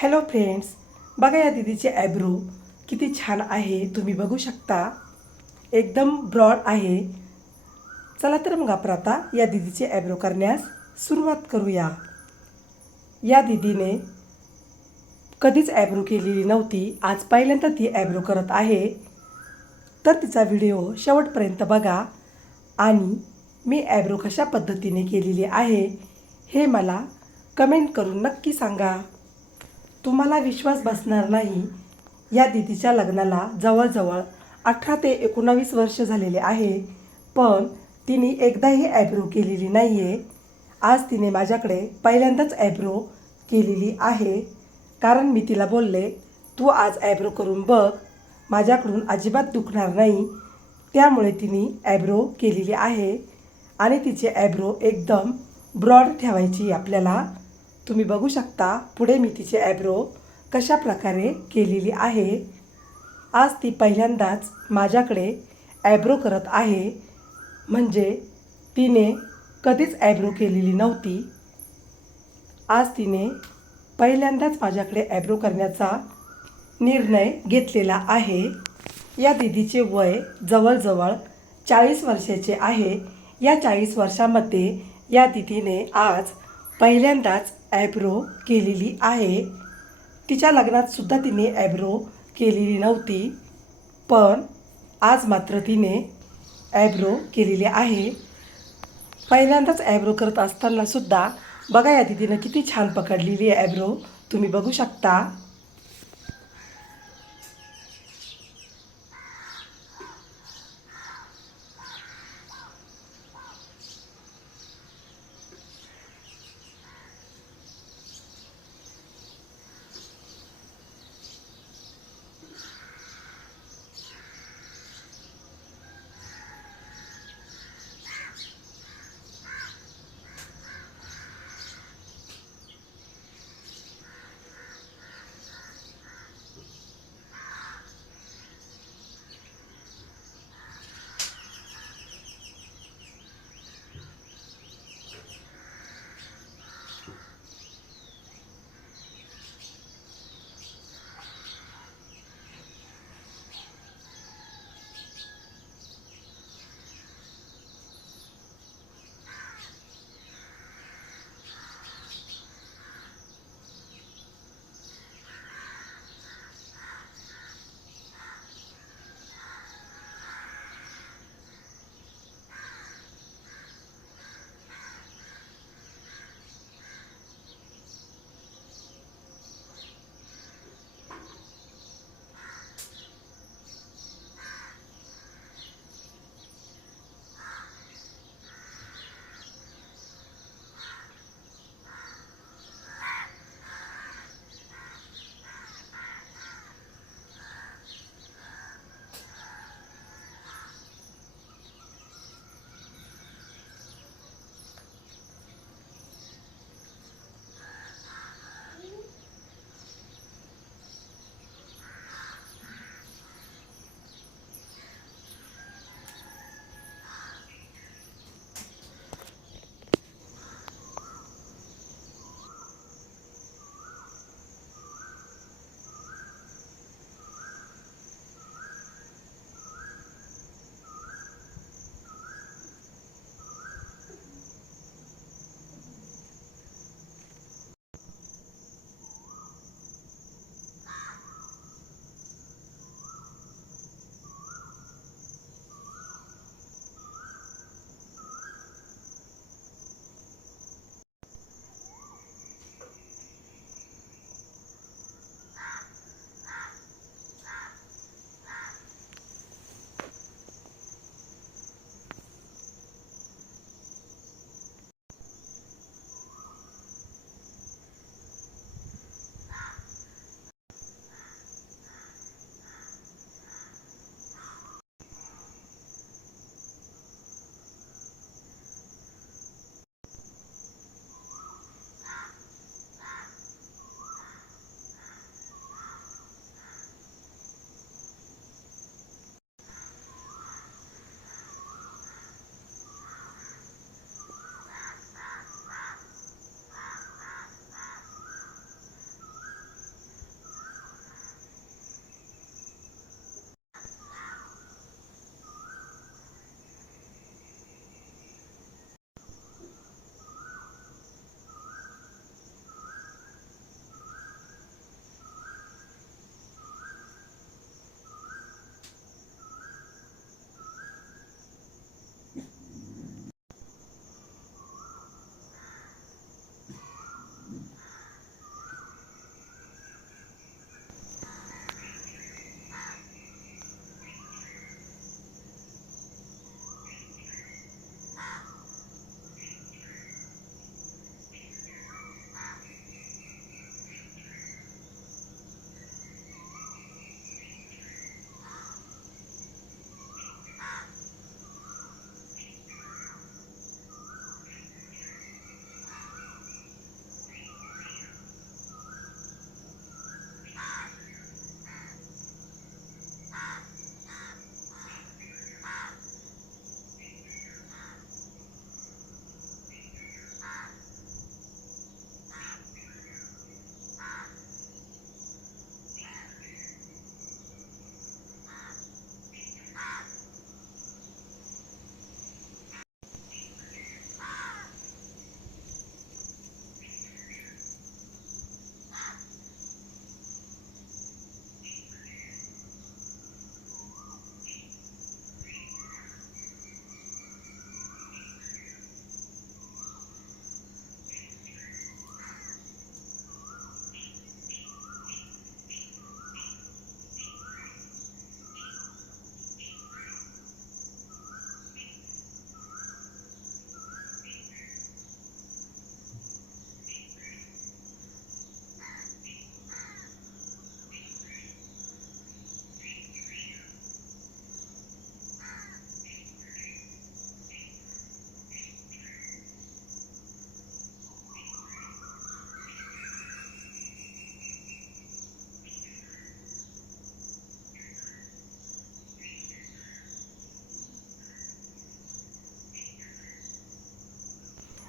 Hello friends, बघा या दीदीचे Abro किती छान आहे. तुम्ही बघू शकता, एकदम ब्रॉड आहे. चला तर मग आपण आता या दीदीचे ॲब्रो करण्यास सुरुवात करूया. या दीदीने कधीच ॲब्रो केलेली नव्हती, आज पहिल्यांदा ती ॲब्रो करत आहे. तर तिचा व्हिडिओ शेवटपर्यंत बघा आणि मी ॲब्रो कशा पद्धतीने केलेली आहे हे मला कमेंट करून नक्की सांगा. तुम्हाला विश्वास बसणार नाही, या दीदीच्या लग्नाला जवळजवळ 18 ते 19 वर्ष झालेले आहे, पण तिने एकदाही ॲब्रो केलेली नाही आहे. आज तिने माझ्याकडे पहिल्यांदाच ॲब्रो केलेली आहे. कारण मी तिला बोलले, तू आज ॲब्रो करून बघ, माझ्याकडून अजिबात दुखणार नाही. त्यामुळे तिने ॲब्रो केलेली आहे आणि तिचे ॲब्रो एकदम ब्रॉड ठेवायची आपल्याला. तुम्ही बघू शकता पुढे मी तिचे ॲब्रो कशा प्रकारे केलेली आहे. आज ती पहिल्यांदाच माझ्याकडे ॲब्रो करत आहे, म्हणजे तिने कधीच ॲब्रो केलेली नव्हती. आज तिने पहिल्यांदाच माझ्याकडे ॲब्रो करण्याचा निर्णय घेतलेला आहे. या दीदीचे वय जवळजवळ 40 वर्षाचे आहे. या 40 वर्षामध्ये या दीदीने आज पहिल्यांदाच ॲब्रो केलेली आहे. तिच्या लग्नातसुद्धा तिने ॲब्रो केलेली नव्हती, पण आज मात्र तिने ॲब्रो केलेली आहे. पहिल्यांदाच ॲब्रो करत असतानासुद्धा बघा या दीदीनं किती छान पकडलेली आहे ॲब्रो. तुम्ही बघू शकता.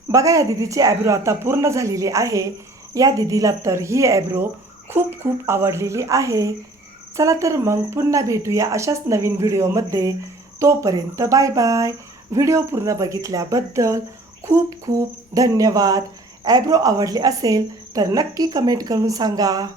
बघा या दीदीची ॲब्रो आता पूर्ण झालेली आहे. या दीदीला तर ही ॲब्रो खूप खूप आवडलेली आहे. चला तर मग पुन्हा भेटूया अशाच नवीन व्हिडिओमध्ये. तोपर्यंत बाय बाय. व्हिडिओ पूर्ण बघितल्याबद्दल खूप खूप धन्यवाद. ॲब्रो आवडले असेल तर नक्की कमेंट करून सांगा.